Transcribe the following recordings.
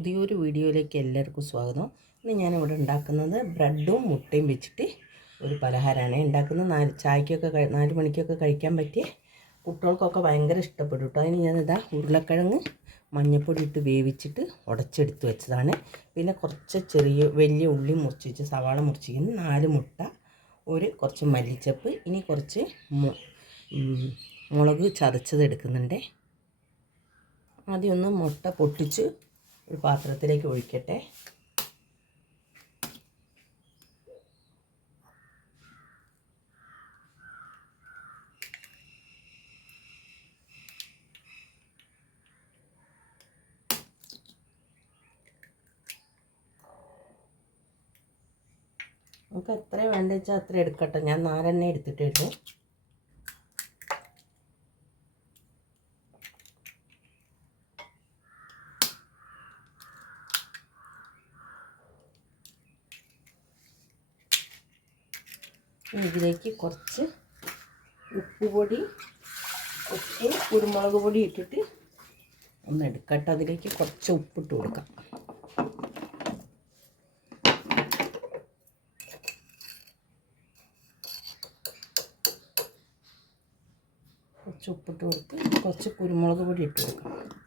പുതിയൊരു വീഡിയോയിലേക്ക് എല്ലാവർക്കും സ്വാഗതം. ഇന്ന് ഞാനിവിടെ ഉണ്ടാക്കുന്നത് ബ്രെഡും മുട്ടയും വെച്ചിട്ട് ഒരു പലഹാരമാണ്. ഉണ്ടാക്കുന്നത് നാല് ചായക്കൊക്കെ നാല് മണിക്കൊക്കെ കഴിക്കാൻ പറ്റിയ കുട്ടികൾക്കൊക്കെ ഭയങ്കര ഇഷ്ടപ്പെടും കേട്ടോ. അതിന് ഞാനിതാ ഉരുളക്കിഴങ്ങ് മഞ്ഞൾപ്പൊടി ഇട്ട് വേവിച്ചിട്ട് ഉടച്ചെടുത്ത് വെച്ചതാണ്. പിന്നെ കുറച്ച് ചെറിയ വലിയ ഉള്ളി മുറിച്ച് സവാള മുറിച്ചിരിക്കുന്നു. നാല് മുട്ട ഒരു കുറച്ച് മല്ലിച്ചപ്പ് ഇനി കുറച്ച് മുളക് ചതച്ചത് എടുക്കുന്നുണ്ട്. ആദ്യം ഒന്ന് മുട്ട പൊട്ടിച്ച് ഒരു പാത്രത്തിലേക്ക് ഒഴിക്കട്ടെ. നമുക്ക് എത്ര വേണ്ട വെച്ചാൽ അത്ര എടുക്കട്ടെ. ഞാൻ നാലെണ്ണ എടുത്തിട്ടേട്ടു ഇനി ഇതിലേക്ക് കുറച്ച് ഉപ്പുപൊടി ഉപ്പ് കുരുമുളക് പൊടി ഇട്ടിട്ട് ഒന്ന് എടുക്കട്ടെ. അതിലേക്ക് കുറച്ച് ഉപ്പിട്ട് കൊടുക്കാം. കുറച്ച് ഉപ്പിട്ട് കൊടുത്ത് കുറച്ച് കുരുമുളക് പൊടി ഇട്ട് കൊടുക്കാം.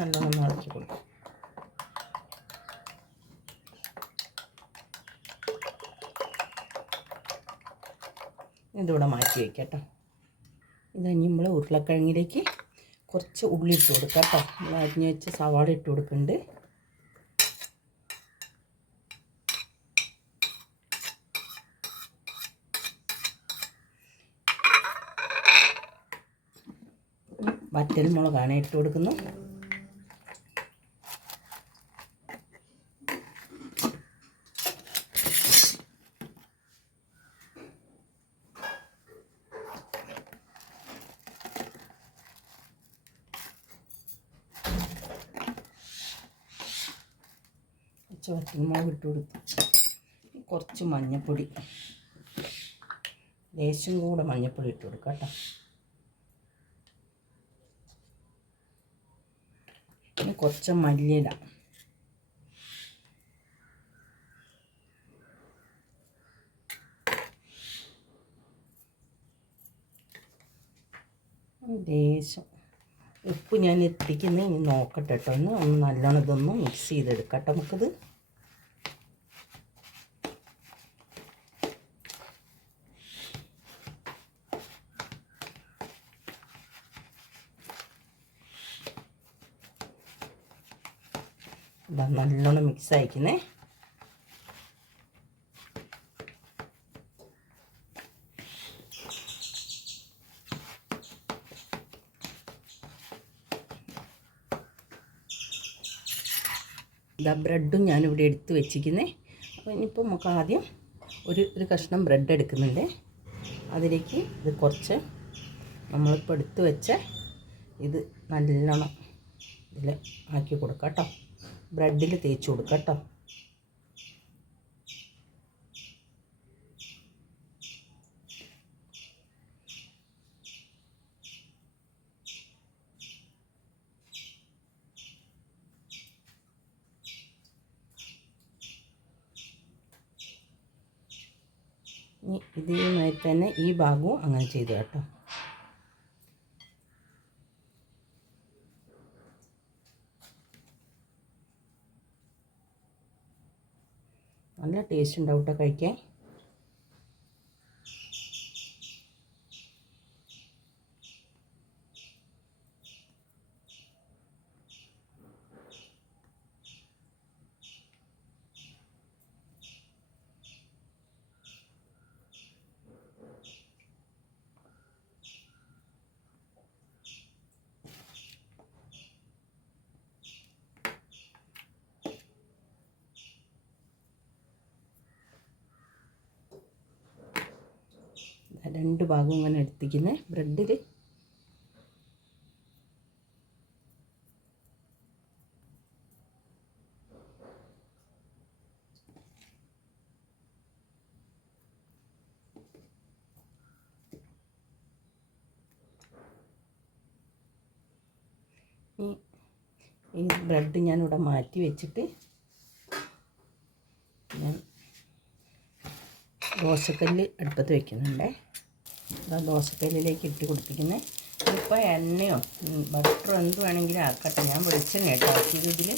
നല്ലോണം ഇളക്കി കൊടുക്കും ഇതിവിടെ മാറ്റി വയ്ക്കാം കേട്ടോ ഇത് നമ്മൾ ഉരുളക്കിഴങ്ങിലേക്ക് കുറച്ച് ഉള്ളി ഇട്ട് കൊടുക്കാം കേട്ടോ. നമ്മൾ അരിഞ്ഞ് വെച്ച് സവാള ഇട്ട് കൊടുക്കുന്നുണ്ട് വറ്റൽ മുളകാണ് ഇട്ട് കൊടുക്കുന്നു. കുറച്ച് വറ്റൽമുളക് ഇട്ട് കൊടുത്തു. കുറച്ച് മഞ്ഞൾപ്പൊടി ലേശം കൂടെ മഞ്ഞൾപ്പൊടി ഇട്ട് കൊടുക്കാം കേട്ടോ. പിന്നെ കുറച്ച് മല്ലിയില. ലേശം ഉപ്പ് ഞാൻ എത്തിക്കുന്ന ഇനി നോക്കട്ടെ കേട്ടോ. ഒന്ന് ഒന്ന് നല്ലോണം ഇതൊന്ന് മിക്സ് ചെയ്തെടുക്കാം കേട്ടോ. നമുക്കിത് ഇതാ നല്ലോണം മിക്സ് ആയിക്കുന്നേ. ഇതാ ബ്രെഡും ഞാനിവിടെ എടുത്ത് വെച്ചിരിക്കുന്നേ അപ്പോൾ ഇനിയിപ്പോൾ നമുക്ക് ആദ്യം ഒരു ഒരു കഷ്ണം ബ്രെഡ് എടുക്കുന്നുണ്ട്. അതിലേക്ക് ഇത് കുറച്ച് നമ്മളിപ്പോൾ എടുത്ത് വെച്ച ഇത് നല്ലോണം ഇതിൽ ആക്കി കൊടുക്കാം കേട്ടോ ബ്രെഡിൽ തേച്ച് കൊടുക്കാം കേട്ടോ. ഇതേമാതിരി തന്നെ ഈ ഭാഗവും അങ്ങനെ ചെയ്തു കേട്ടോ. നല്ല ടേസ്റ്റ് ഉണ്ടാവും കേട്ടോ കഴിക്കാൻ. രണ്ട് ഭാഗവും ഇങ്ങനെ എടുത്തിരിക്കുന്നത് ബ്രെഡിൽ ഈ ബ്രെഡ് ഞാനിവിടെ മാറ്റി വെച്ചിട്ട് ഞാൻ ദോശക്കല്ല് അടുപ്പത്ത് വയ്ക്കുന്നുണ്ടേ ദോശക്കല്ലിലേക്ക് ഇട്ട് കൊടുപ്പിക്കുന്നത് ഇപ്പോൾ എണ്ണയോ ബട്ടറോ എന്ത് വേണമെങ്കിലും ആക്കട്ടെ. ഞാൻ വെളിച്ചെണ്ണ കേട്ടോ ആക്കിയത് ഇതിൽ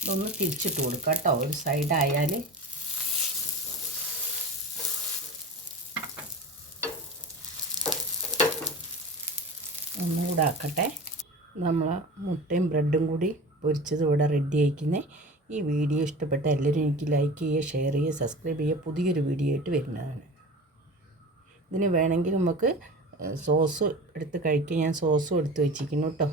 ഇതൊന്ന് തിരിച്ചിട്ട് കൊടുക്കാം കേട്ടോ. ഒരു സൈഡായാൽ ഒന്നുകൂടെ ആക്കട്ടെ. നമ്മൾ മുട്ടയും ബ്രെഡും കൂടി പൊരിച്ചത് ഇവിടെ റെഡി ആയിക്കുന്നേ. ഈ വീഡിയോ ഇഷ്ടപ്പെട്ട എല്ലാവരും എനിക്ക് ലൈക്ക് ചെയ്യുക ഷെയർ ചെയ്യുക സബ്സ്ക്രൈബ് ചെയ്യുക. പുതിയൊരു വീഡിയോ ആയിട്ട് വരുന്നതാണ്. ഇതിന് വേണമെങ്കിൽ നമുക്ക് സോസ് എടുത്ത് കഴിക്കാൻ ഞാൻ സോസും എടുത്ത് വെച്ചിരിക്കുന്നു കേട്ടോ.